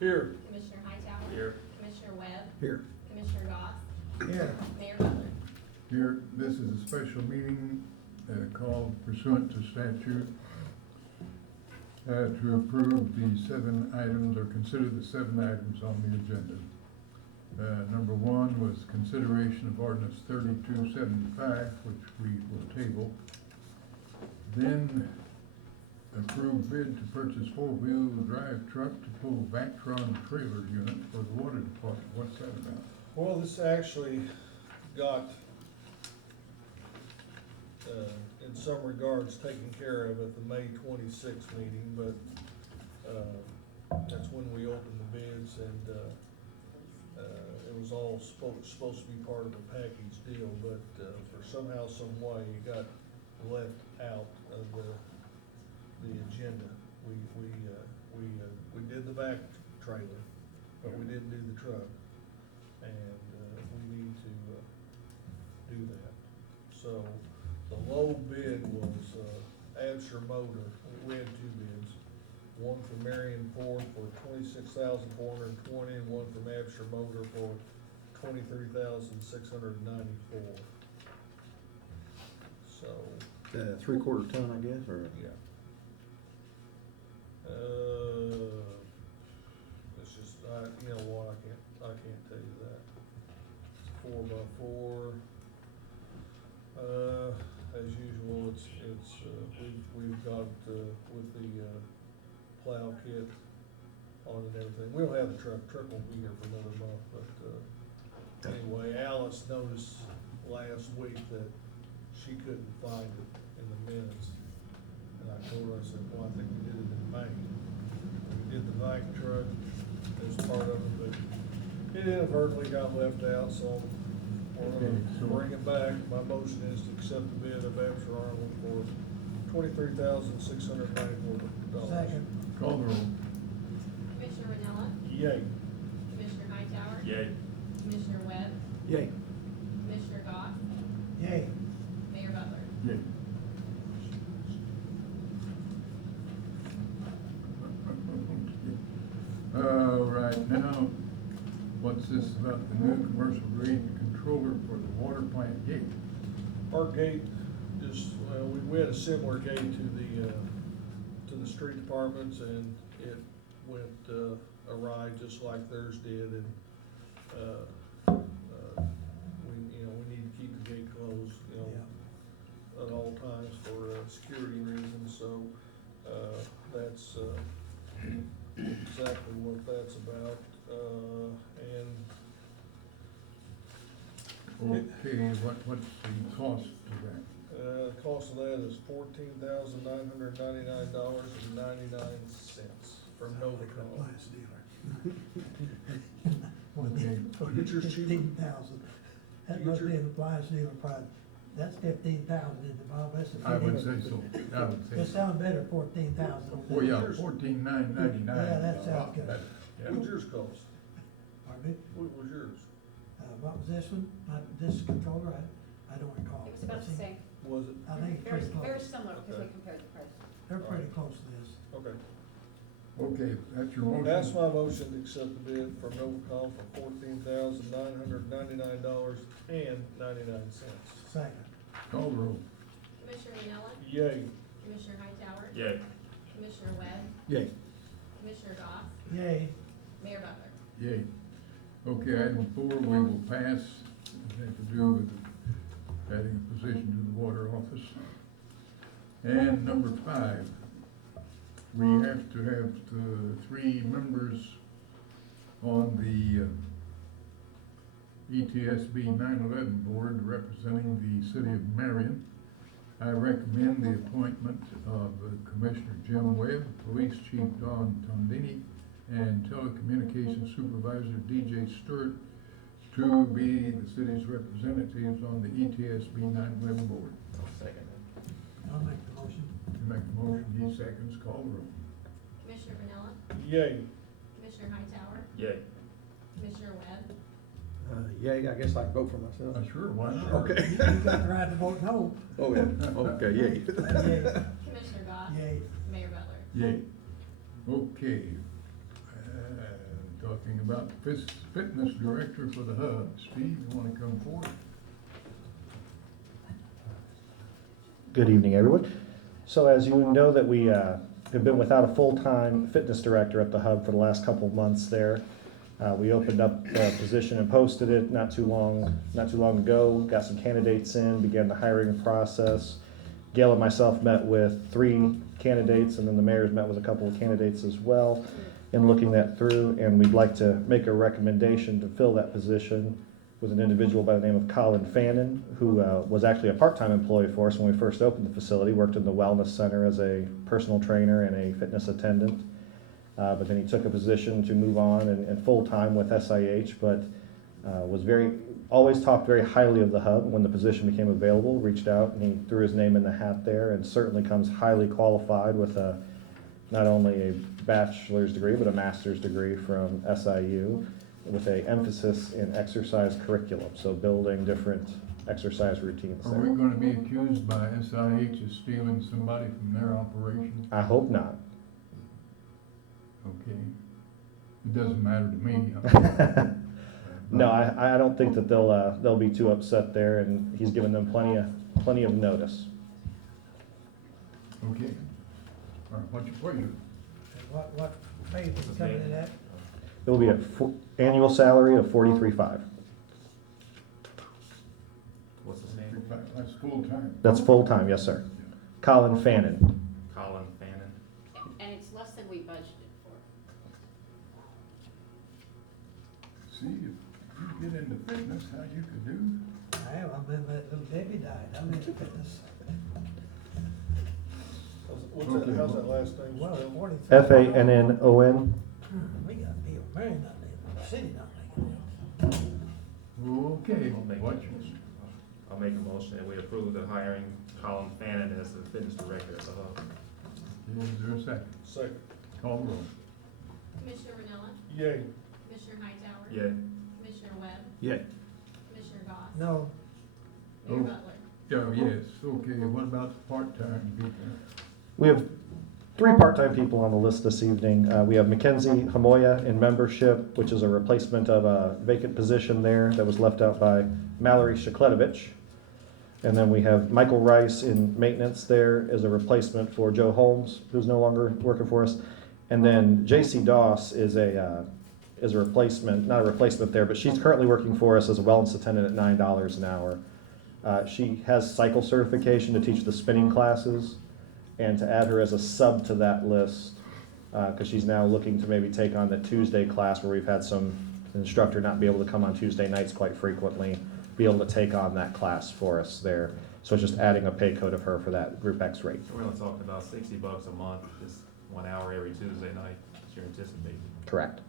Here. Commissioner Hightower. Here. Commissioner Webb. Here. Commissioner Goss. Here. Mayor Butler. Here, this is a special meeting called pursuant to statute to approve the 7 items, or consider the 7 items on the agenda. Number 1 was consideration of ordinance 3275, which we will table. Then approve bid to purchase 4-wheel drive truck to pull Vactron trailer unit for the water department. What's that about? Well, this actually got, in some regards, taken care of at the May 26th meeting, but that's when we opened the bids, and it was all supposed to be part of a package deal, but for somehow, some way, it got left out of the agenda. We did the vac trailer, but we didn't do the truck, and we need to do that. So the low bid was Absher Motor. We had 2 bids, one from Marion Ford for $26,420, and one from Absher Motor for $23,694. So 3/4 ton, I guess, or? yeah. It's just, you know what, I can't tell you that. It's 4x4. As usual, we've got, with the, plow kit on and everything. We don't have the truck won't be here for another month, but, anyway, Alice noticed last week that she couldn't find it in the minutes. And I told her, I said, well, I think we did it in May. We did the bike truck as part of it, but it inadvertently got left out, so we're gonna bring it back. My motion is to accept the bid of Absher Arnold for $23,694. Second. Call the roll. Commissioner Ranella. Yay. Commissioner Hightower. Yay. Commissioner Webb. Yay. Commissioner Goss. Yay. Mayor Butler. Yay. All right, now, what's this about the new commercial grade controller for the water plant gate? Our gate is, we had a similar gate to the street departments, and it went awry just like theirs did, and we need to keep the gate closed, at all times for security reasons. So that's exactly what that's about, and Okay, what's the cost of that? the cost of that is $14,999.99 from Novacom. Appliance dealer. Okay. Get yours cheaper. 15,000. That Get must your- be an appliance dealer price. That's 15,000 in the Bob, that's a. I would say so, I would say It so. sounds better, 14,000. Oh, yeah, 14,999. Yeah, that sounds good. Yeah. What'd yours cost? Pardon me? What was yours? What was this one? This controller, I don't recall. It was about the same, Was it? I think it's very, pretty very close. similar, because Okay. they compared the prices. They're pretty close to this. Okay. Okay, that's your motion. That's my motion to accept the bid from Novacom for $14,999.99. Second. Call the roll. Commissioner Ranella. Yay. Commissioner Hightower. Yay. Commissioner Webb. Yay. Commissioner Goss. Yay. Mayor Butler. Yay. Okay, item 4, we will pass. It has to do with adding a position to the water office. And number 5, we have to have 3 members on the ETSB 911 board representing the city of Marion. I recommend the appointment of Commissioner Jim Webb, Police Chief Don Tondini, and Telecommunications Supervisor DJ Stewart to be the city's representatives on the ETSB 911 board. I'll make the motion. You make the motion, he seconds, call the roll. Commissioner Ranella. Yay. Commissioner Hightower. Yay. Commissioner Webb. Yay, I guess I can vote for myself. Sure, why not? Okay. You got the right to vote no. Oh, yeah, okay, yay. Yay. Commissioner Goss. Yay. Mayor Butler. Yay. Okay. talking about fitness director for the hub. Steve, you wanna come forward? Good evening, everyone. So as you know that we have been without a full-time fitness director at the hub for the last couple of months there. We opened up the position and posted it not too long ago, got some candidates in, began the hiring process. Gail and myself met with 3 candidates, and then the mayor's met with a couple of candidates as well, and looking that through, and we'd like to make a recommendation to fill that position with an individual by the name of Colin Fannin, who was actually a part-time employee for us when we first opened the facility, worked in the wellness center as a personal trainer and a fitness attendant. But then he took a position to move on and full-time with SIH, but was always talked very highly of the hub. When the position became available, reached out and he threw his name in the hat there, and certainly comes highly qualified with not only a bachelor's degree, but a master's degree from SIU, with an emphasis in exercise curriculum, so building different exercise routines Are there. we gonna be accused by SIH of stealing somebody from their operation? I hope not. Okay. It doesn't matter to me. No, I don't think that they'll be too upset there, and he's given them plenty of notice. Okay. All right, what's your pleasure? And what pay is it coming in at? It will be at annual salary of $43,500. What's his name? That's full-time. That's full-time, yes, sir. Colin Fannin. Colin Fannin. And it's less than we budgeted for. See, if you get into fitness, how you could do. I am, I'm in that little Debbie diet, I'm into fitness. How's that last name Well, spelled? 43. FANNON. We got to be a Marion, not the city, not making it. Okay, I'll make what's a your, motion. I'll make a motion that we approve the hiring Colin Fannin as the fitness director at the hub. is there a second? Second. Call the roll. Commissioner Vanilla, Yay. Commissioner Hightower. Yeah. Commissioner Webb, Yeah. Commissioner Goss. No, Mayor Oh. Butler. Oh, yes, okay, what about the part-time people? We have 3 part-time people on the list this evening. We have Mackenzie Hamoya in membership, which is a replacement of a vacant position there that was left out by Mallory Shakletovich. And then we have Michael Rice in maintenance there as a replacement for Joe Holmes, who's no longer working for us. And then J.C. Doss is a replacement, not a replacement there, but she's currently working for us as a wellness attendant at $9 an hour. She has cycle certification to teach the spinning classes, and to add her as a sub to that list, because she's now looking to maybe take on the Tuesday class where we've had some instructor not be able to come on Tuesday nights quite frequently, be able to take on that class for us there. So it's just adding a pay code of her for that Group X rate. So we're only talking about $60 a month, just 1 hour every Tuesday night, that you're anticipating. Correct.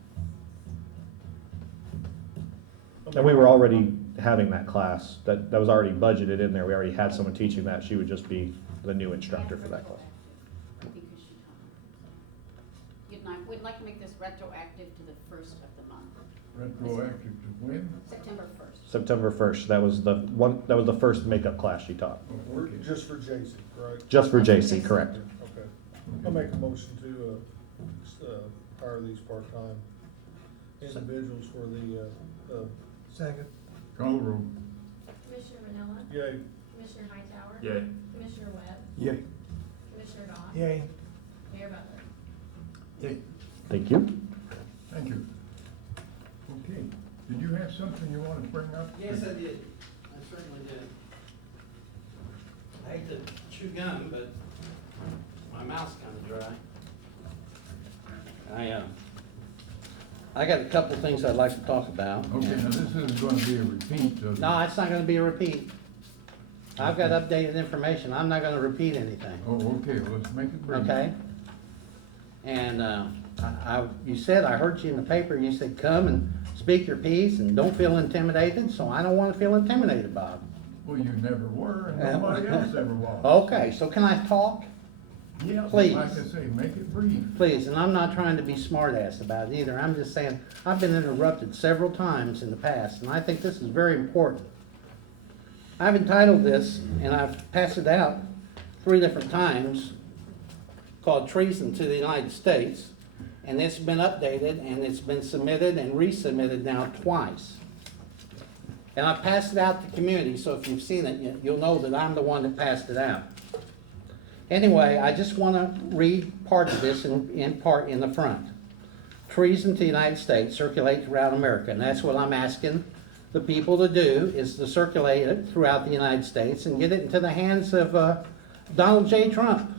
And we were already having that class, that was already budgeted in there. We already had someone teaching that. She would just be the new instructor for that class. Because we'd like to make this retroactive to the first of the month, Retroactive to when? September 1st. September 1st, that was the first makeup class she taught. Oh, okay. Just for Jason, correct? Just for JC, correct. Okay. I'll make a motion to, hire these part-time individuals for the, second, Call the roll. Commissioner Vanilla, yay. Commissioner Hightower. Yeah. Commissioner Webb, Yeah. Commissioner Goss. yay. Mayor Butler. Thank you. Thank you. Okay, did you have something you wanted to bring up? Yes, I did. I certainly did. I hate to chew gum, but my mouth's kind of dry. I got a couple of things I'd like to talk about. Okay, now this isn't gonna be a repeat of. No, it's not gonna be a repeat. I've got updated information. I'm not gonna repeat anything, Oh, okay, well, let's make it brief. okay? And, you said, I heard you in the paper, you said, come and speak your piece and don't feel intimidated, so I don't wanna feel intimidated, Bob. Well, you never were, and nobody else ever was. Okay, so can I talk? Yeah, but please. like I say, make it brief. Please, and I'm not trying to be smartass about it either. I'm just saying, I've been interrupted several times in the past, and I think this is very important. I've entitled this, and I've passed it out 3 different times, called Treason to the United States. and it's been updated, and it's been submitted and resubmitted now twice. And I've passed it out to the community, so if you've seen it, you'll know that I'm the one that passed it out. Anyway, I just want to read part of this in part in the front. Treason to the United States circulate throughout America, and that's what I'm asking the people to do, is to circulate it throughout the United States and get it into the hands of Donald J. Trump,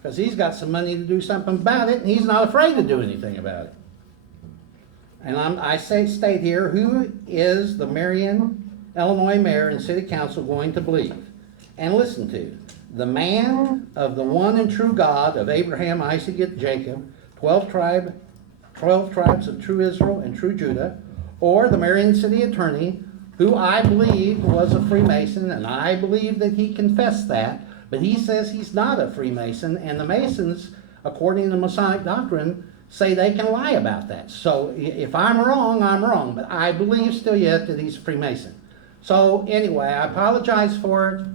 because he's got some money to do something about it, and he's not afraid to do anything about it. And I state here, who is the Marion, Illinois mayor and city council going to believe and listen to? The man of the one and true God of Abraham, Isaac, and Jacob, 12 tribes of true Israel and true Judah, or the Marion city attorney, who I believe was a Freemason, and I believe that he confessed that, but he says he's not a Freemason, and the Masons, according to Masonic doctrine, say they can lie about that. So if I'm wrong, I'm wrong, but I believe still yet that he's a Freemason. So anyway, I apologize for it,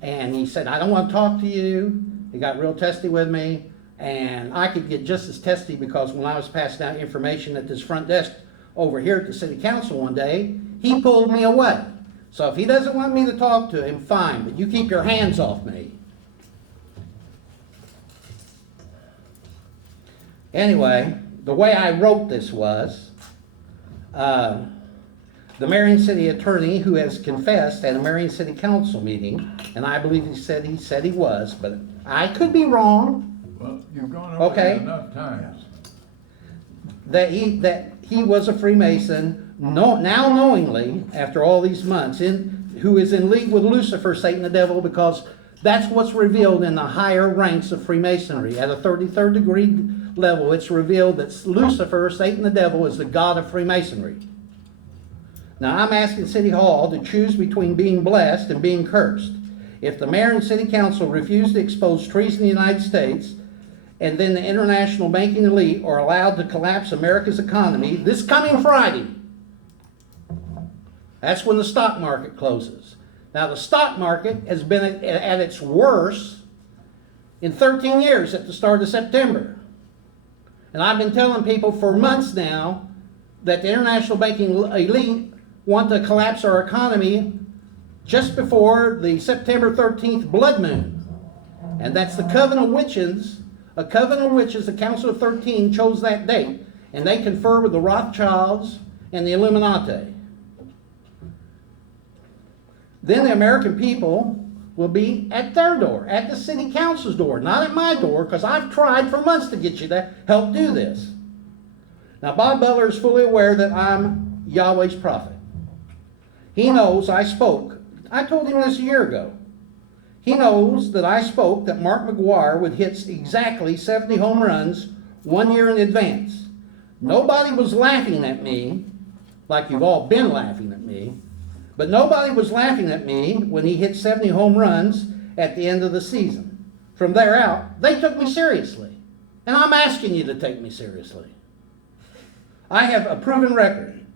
and he said, I don't want to talk to you. He got real testy with me, and I could get just as testy, because when I was passing out information at this front desk over here at the city council one day, he pulled me away. So if he doesn't want me to talk to him, fine, but you keep your hands off me. Anyway, the way I wrote this was, the Marion city attorney, who has confessed at a Marion city council meeting, and I believe he said he was, but I could be wrong. Well, you've gone over Okay. it enough times. That he was a Freemason, now knowingly, after all these months, who is in league with Lucifer, Satan the devil, because that's what's revealed in the higher ranks of Freemasonry. At a 33rd degree level, it's revealed that Lucifer, Satan the devil, is the god of Freemasonry. Now I'm asking City Hall to choose between being blessed and being cursed. If the mayor and city council refuse to expose treason in the United States, and then the international banking elite are allowed to collapse America's economy this coming Friday, that's when the stock market closes. Now the stock market has been at its worst in 13 years at the start of September. And I've been telling people for months now that the international banking elite want to collapse our economy just before the September 13th blood moon. And that's the Coven of Witches. A Coven of Witches, the Council of 13 chose that date, and they confer with the Rothschilds and the Illuminati. Then the American people will be at their door, at the city council's door, not at my door, because I've tried for months to get you to help do this. Now, Bob Butler is fully aware that I'm Yahweh's prophet. He knows I spoke. I told him this a year ago. He knows that I spoke that Mark McGuire would hit exactly 70 home runs 1 year in advance. Nobody was laughing at me, like you've all been laughing at me, but nobody was laughing at me when he hit 70 home runs at the end of the season. From there out, they took me seriously. And I'm asking you to take me seriously. I have a proven record.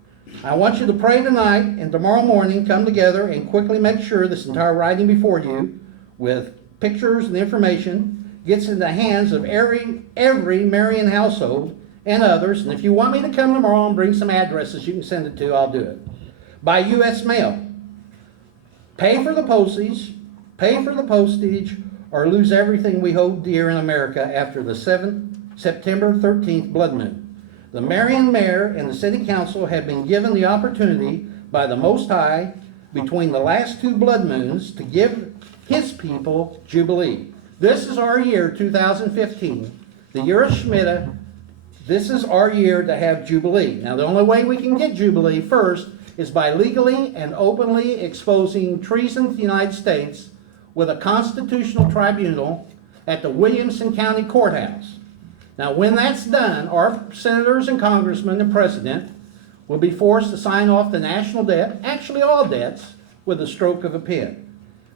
I want you to pray tonight and tomorrow morning come together and quickly make sure this entire writing before you, with pictures and information, gets in the hands of every Marion household and others. And if you want me to come tomorrow and bring some addresses you can send it to, I'll do it. By U.S. mail. Pay for the postage, or lose everything we hold dear in America after the September 13th blood moon. The Marion mayor and the city council have been given the opportunity by the Most High between the last two blood moons to give his people Jubilee. This is our year, 2015, the year of Shemitah. This is our year to have Jubilee. Now, the only way we can get Jubilee first is by legally and openly exposing treason to the United States with a constitutional tribunal at the Williamson County Courthouse. Now, when that's done, our senators and congressmen and president will be forced to sign off the national debt, actually all debts, with a stroke of a pen.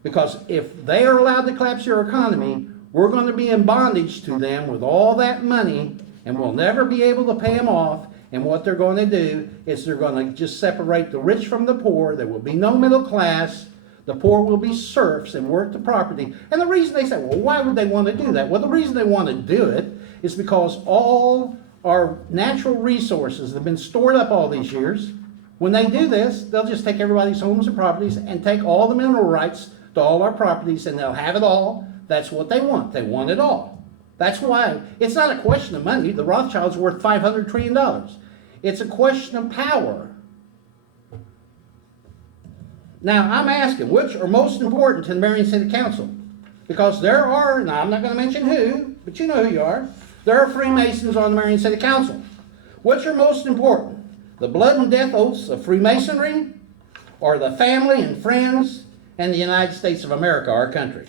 Because if they are allowed to collapse your economy, we're going to be in bondage to them with all that money, and we'll never be able to pay them off. And what they're going to do is they're going to just separate the rich from the poor. There will be no middle class. The poor will be serfs and work the property. And the reason they say, well, why would they want to do that? Well, the reason they want to do it is because all our natural resources that have been stored up all these years. When they do this, they'll just take everybody's homes and properties and take all the mineral rights to all our properties, and they'll have it all. That's what they want. They want it all. That's why it's not a question of money. The Rothschilds are worth $500 trillion. It's a question of power. Now, I'm asking, which are most important to the Marion City Council? Because there are, now I'm not going to mention who, but you know who you are. There are Freemasons on the Marion City Council. Which are most important? The blood and death oaths of Freemasonry, or the family and friends and the United States of America, our country?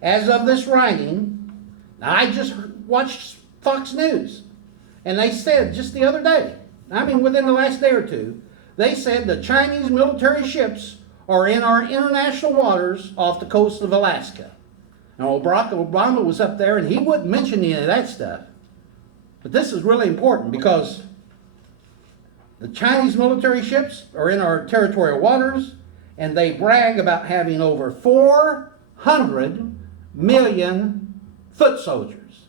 As of this writing, I just watched Fox News, and they said just the other day, I mean within the last day or two, they said the Chinese military ships are in our international waters off the coast of Alaska. Now, Barack Obama was up there, and he wouldn't mention any of that stuff. But this is really important because the Chinese military ships are in our territorial waters, and they brag about having over 400 million foot soldiers.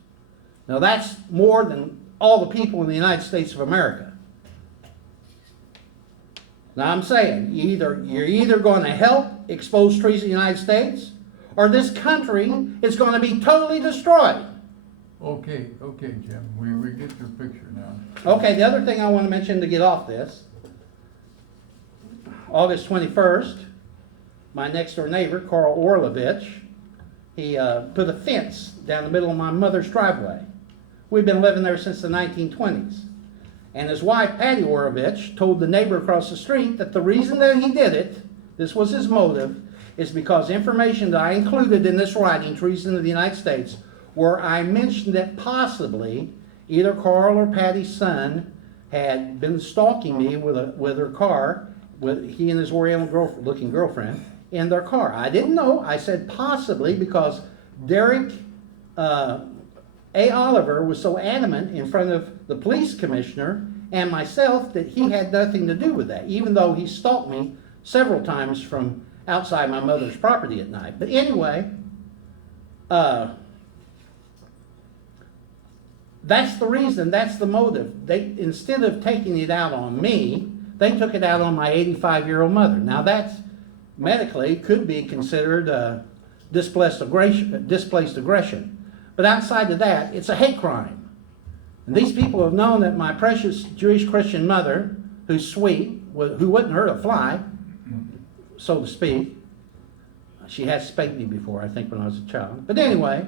Now, that's more than all the people in the United States of America. Now, I'm saying, you're either going to help expose treason in the United States, or this country is going to be totally destroyed. Okay, Jim, we get your picture now. Okay, the other thing I want to mention to get off this, August 21st, my next door neighbor, Carl Orlovich, he put a fence down the middle of my mother's driveway. We've been living there since the 1920s. And his wife, Patty Orlovich, told the neighbor across the street that the reason that he did it, this was his motive, is because information that I included in this writing, Treason of the United States, where I mentioned that possibly either Carl or Patty's son had been stalking me with her car, with he and his Oriental-looking girlfriend in their car. I didn't know. I said possibly because Derek A. Oliver was so adamant in front of the police commissioner and myself that he had nothing to do with that, even though he stalked me several times from outside my mother's property at night. But anyway, that's the reason, that's the motive. They, instead of taking it out on me, they took it out on my 85-year-old mother. Now that's medically could be considered displaced aggression. But outside of that, it's a hate crime. And these people have known that my precious Jewish Christian mother, who's sweet, who wouldn't hurt a fly, so to speak. She has spanked me before, I think, when I was a child. But anyway,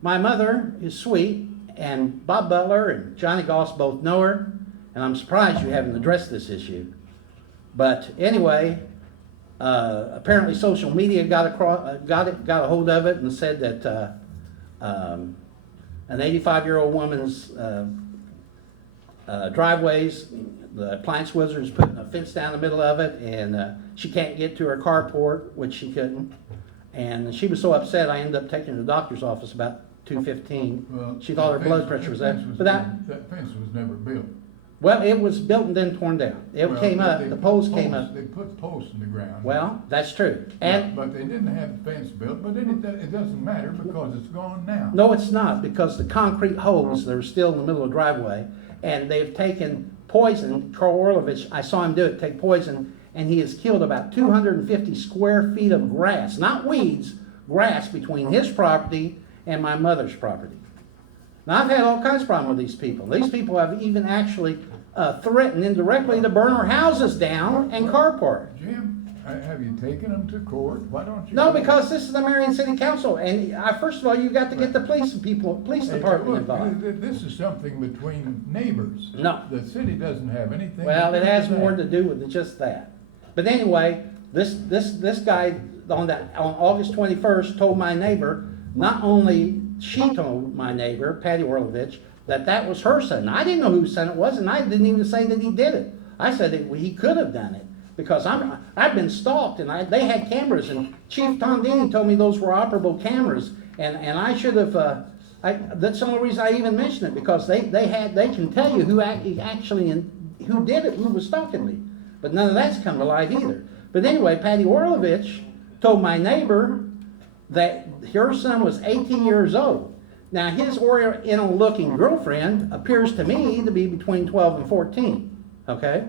my mother is sweet, and Bob Butler and Johnny Goss both know her, and I'm surprised you haven't addressed this issue. But anyway, apparently social media got a hold of it and said that an 85-year-old woman's driveways, the appliance wizard is putting a fence down the middle of it, and she can't get to her carport, which she couldn't. And she was so upset, I ended up taking her to the doctor's office about 2:15. Well, She thought her blood pressure was up. But that fence was never built. well, it was built and then torn down. It Well, came up, they the put poles came up. They put posts in the ground. Well, that's true. And But they didn't have the fence built, but then it doesn't matter because it's gone now. no, it's not, because the concrete holes that are still in the middle of the driveway, and they've taken poison. Carl Orlovich, I saw him do it, take poison, and he has killed about 250 square feet of grass, not weeds, grass between his property and my mother's property. Now, I've had all kinds of problems with these people. These people have even actually threatened indirectly to burn our houses down and carport. Jim, have you taken them to court? Why don't you? No, because this is the Marion City Council, and first of all, you got to get the police department Look, involved. this is something between neighbors. No. The city doesn't have anything. Well, it to do has with more that. to do with just that. But anyway, this guy on August 21st told my neighbor, not only she told my neighbor, Patty Orlovich, that was her son. I didn't know whose son it was, and I didn't even say that he did it. I said that he could have done it because I've been stalked, and they had cameras, and Chief Tom Denny told me those were operable cameras, and I should have. That's the only reason I even mentioned it, because they can tell you who who did it, who was stalking me. But none of that's come to light either. But anyway, Patty Orlovich told my neighbor that her son was 18 years old. Now, his Oriental-looking girlfriend appears to me to be between 12 and 14, okay?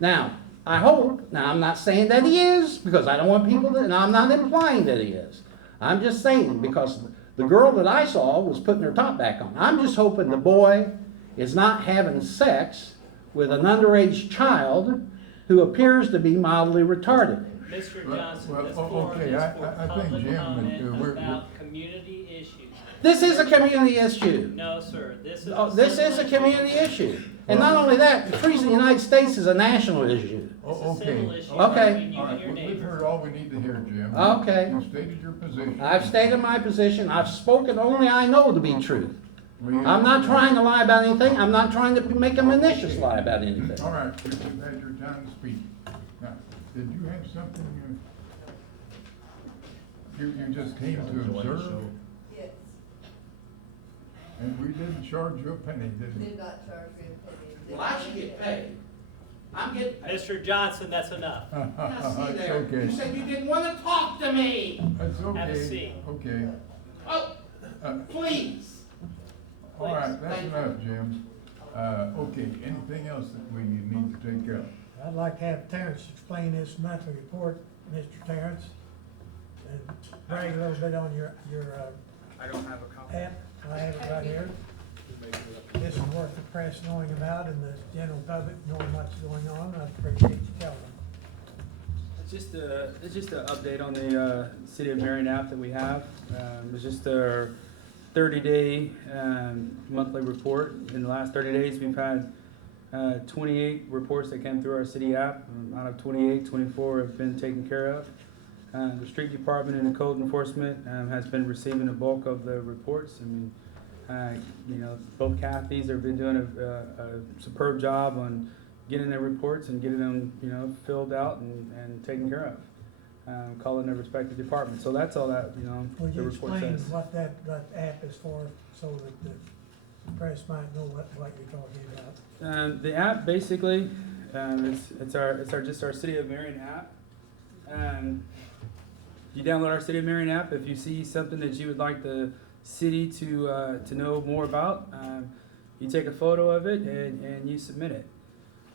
Now, I hope, now I'm not saying that he is, because I don't want people to, and I'm not implying that he is. I'm just saying, because the girl that I saw was putting her top back on. I'm just hoping the boy is not having sex with an underage child who appears to be mildly retarded. Mr. Well, Johnson, well, this oh, forum okay, is I for think, public Jim, that, comment we're- about community issues. This is a community issue. No, sir, this is. Oh, this is a community issue. And not only that, the freezing the United States is a national issue. Oh, It's a civil okay. issue Okay. between you All and right, your we've neighbor. heard all we need to hear, Jim. Okay. You stated your position. I've stated my position. I've spoken only I know to be truth. We- I'm not trying to lie about anything. I'm not trying to make a malicious lie about anything. All right, you've had your time to speak. Now, did you have something, you just came to observe? Yes, And we didn't charge you a penny, did we? did not charge me a penny. Well, I should get paid. I'm getting paid. Mr. Johnson, that's enough. Now, see It's there, okay. you said you didn't want to talk to me. That's okay. Have a seat. Okay. Oh, Uh, please. all right, that's Thank you. enough, Jim. Okay, anything else that we need to take care of? I'd like to have Terrence explain his monthly report, Mr. Terrence, and brag a little bit on your I don't have a copy. app. I have it right here. This is worth the press knowing about and the general public knowing what's going on. I appreciate you telling them. It's just a update on the City of Marion app that we have. It's just our 30-day monthly report. In the last 30 days, we've had 28 reports that came through our city app. Out of 28, 24 have been taken care of. The street department and the code enforcement has been receiving the bulk of the reports. I mean, both Kathys have been doing a superb job on getting their reports and getting them, filled out and taken care of. Calling their respective departments. So that's all that, Would the you report explain says. what that app is for, so that the press might know what you're talking about? The app basically, it's our City of Marion app. You download our City of Marion app. If you see something that you would like the city to know more about, you take a photo of it and you submit it.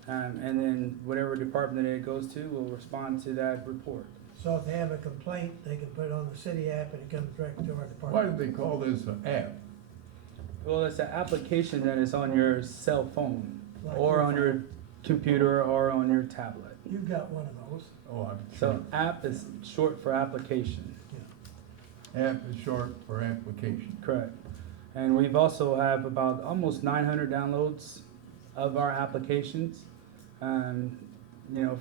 And then whatever department that it goes to will respond to that report. So if they have a complaint, they can put it on the city app and it comes direct to our Why department. do they call this an app? Well, it's an application that is on your cell phone Like or your on your computer or on your tablet. You've got one of those. Oh, I'm So sure. app is short for application. App is short for application. Correct. And we've also have about almost 900 downloads of our applications.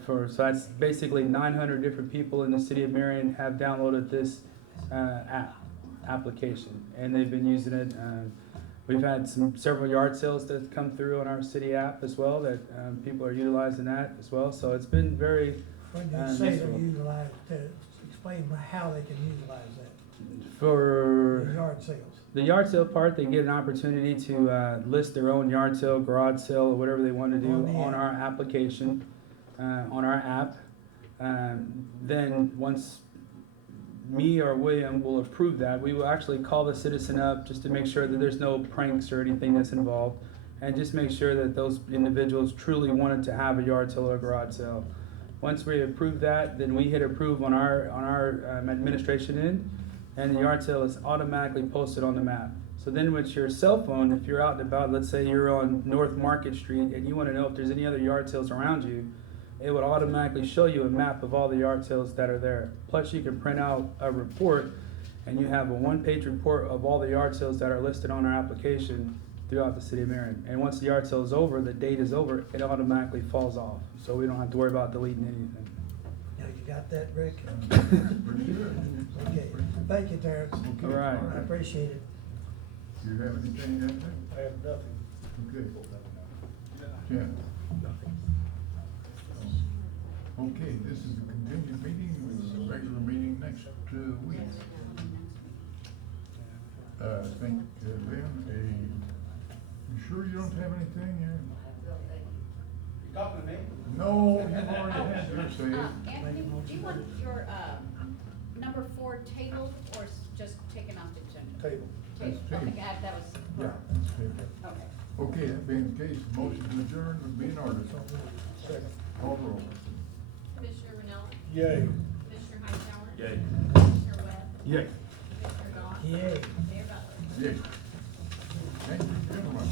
So that's basically 900 different people in the city of Marion have downloaded this application, and they've been using it. We've had several yard sales that come through on our city app as well, that people are utilizing that as well. So it's been very When you say they're useful. utilized, explain how they can utilize that, For the yard sales. the yard sale part, they get an opportunity to list their own yard sale, garage sale, or whatever they want to do On the on app. our application, on our app. Then once me or William will approve that, we will actually call the citizen up just to make sure that there's no pranks or anything that's involved, and just make sure that those individuals truly wanted to have a yard sale or garage sale. Once we approve that, then we hit approve on our administration end, and the yard sale is automatically posted on the map. So then with your cell phone, if you're out and about, let's say you're on North Market Street and you want to know if there's any other yard sales around you, it would automatically show you a map of all the yard sales that are there. Plus you can print out a report and you have a one-page report of all the yard sales that are listed on our application throughout the city of Marion. And once the yard sale is over, the date is over, it automatically falls off. So we don't have to worry about deleting anything. Now, you got that, Rick? Pretty good. Okay, thank you, Terrence. Okay, All right. I appreciate it. Do you have anything, Anthony? I have nothing. Okay. Jim? Okay, this is a continued meeting, with a regular meeting next week. I think, Lynn, you sure you don't have anything? You talking to me? No, you've already had your say. Anthony, do you want your, number 4 tabled or just taken off the agenda? Table. That's Okay, tabled. that was, Yeah, that's tabled. okay. Okay, that being the case, the motion to adjourn would be in order. Second. Call roll. Commissioner Manella, Yay. Commissioner Hightower. Yay. Commissioner Webb, Yay. Commissioner Dodd. Yay. Mayor Butler. Yay. Thank you, gentlemen.